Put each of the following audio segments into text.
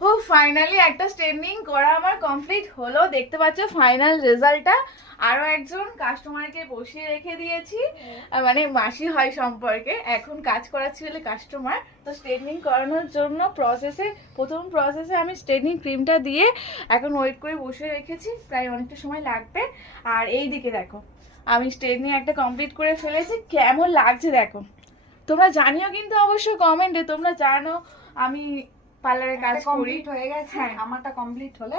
ও finally একটা straightening করা আমার কমপ্লিট হলো, দেখতে পাচ্ছ ফাইনাল রেজাল্টটা। আরো একজন কাস্টমারকে বসিয়ে রেখে দিয়েছি, মানে মাসি হয় সম্পর্কে, এখন কাজ করাচ্ছি বলে কাস্টমার। তো স্ট্রেটনিং করানোর জন্য প্রথম প্রসেসে আমি স্ট্রেটনিং ক্রিমটা দিয়ে এখন ওয়েট করে বসে রেখেছি, প্রায় অনেকটা সময় লাগবে। আর এই দিকে দেখো, আমি স্ট্রেটনিং একটা কমপ্লিট করে ফেলেছি, কেমন লাগছে দেখো। তোমরা জানিও কিন্তু অবশ্যই কমেন্টে, তোমরা জানো আমি পার্লারে কাজ করি। কমপ্লিট হয়ে গেছে, হ্যাঁ। আমারটা কমপ্লিট হলে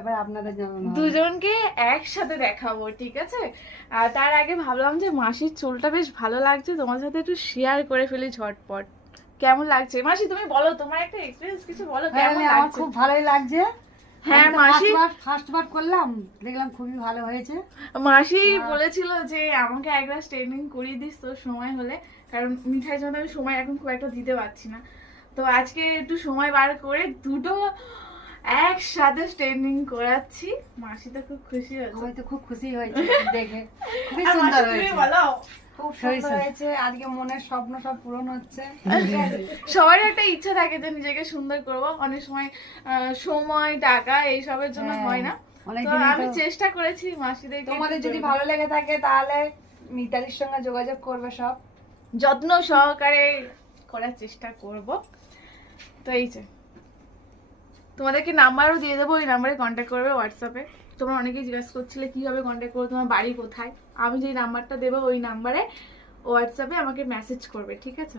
এবার আপনাদের জানানো হবে। দুজনকে একসাথে দেখাবো, ঠিক আছে? আর তার আগে ভাবলাম যে মাসির চুলটা বেশ ভালো লাগছে, তোমার সাথে একটু শেয়ার করে ফেলি ঝটপট। কেমন লাগছে মাসি, তুমি বলো, তোমার একটা এক্সপেরিয়েন্স কিছু বলো, কেমন হ্যাঁ, আমার লাগছে? খুব ভালোই লাগছে। হ্যাঁ মাসি, ফার্স্ট বার করলাম, দেখলাম খুবই ভালো হয়েছে। মাসি বলেছিল যে আমাকে একবার স্ট্রেটনিং করিয়ে দিস তোর সময় হলে, কারণ মিঠাই জন্য আমি সময় এখন খুব একটা দিতে পারছি না। তো আজকে একটু সময় বার করে দুটো একসাথে স্ট্রেটনিং করাচ্ছি। মাসি তো খুব খুশি হয়েছে। আমি তো খুব খুশি হয়েছে দেখে, খুবই আর সুন্দর মাসি, তুমি হয়েছে। বলো। খুব সুন্দর হয়েছে, আজকে মনের স্বপ্ন সব পূরণ হচ্ছে। সবারই একটা ইচ্ছা থাকে যে নিজেকে সুন্দর করব, অনেক সময় সময় টাকা এইসবের জন্য হ্যাঁ, হয় না। অনেক তো দিনই আমি তো- চেষ্টা করেছি মাসিদেরকে তোমাদের একটু যদি করবো। ভালো লেগে থাকে তাহলে মিতালির সঙ্গে যোগাযোগ করবে সব। যত্ন সহকারে করার চেষ্টা করব। তো এই যে তোমাদেরকে নাম্বারও দিয়ে দেবো, ওই নাম্বারে কন্ট্যাক্ট করবে হোয়াটসঅ্যাপে। তোমরা অনেকেই জিজ্ঞাসা করছিলে কিভাবে কন্ট্যাক্ট করবো, তোমার বাড়ি কোথায়। আমি যেই নাম্বারটা দেবো ওই নাম্বারে হোয়াটসঅ্যাপে আমাকে মেসেজ করবে, ঠিক আছে?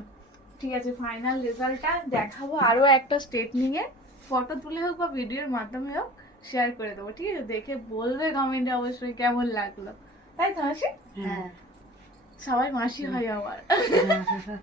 ঠিক আছে, ফাইনাল রেজাল্টটা দেখাবো, আরও একটা স্ট্রেটনিং এর ফটো তুলে হোক বা ভিডিওর মাধ্যমে হোক শেয়ার করে দেবো, ঠিক আছে? দেখে বলবে কমেন্টে অবশ্যই কেমন লাগলো, তাই তো মাসি? হ্যাঁ। সবাই মাসি হয় আমার। হ্যাঁ।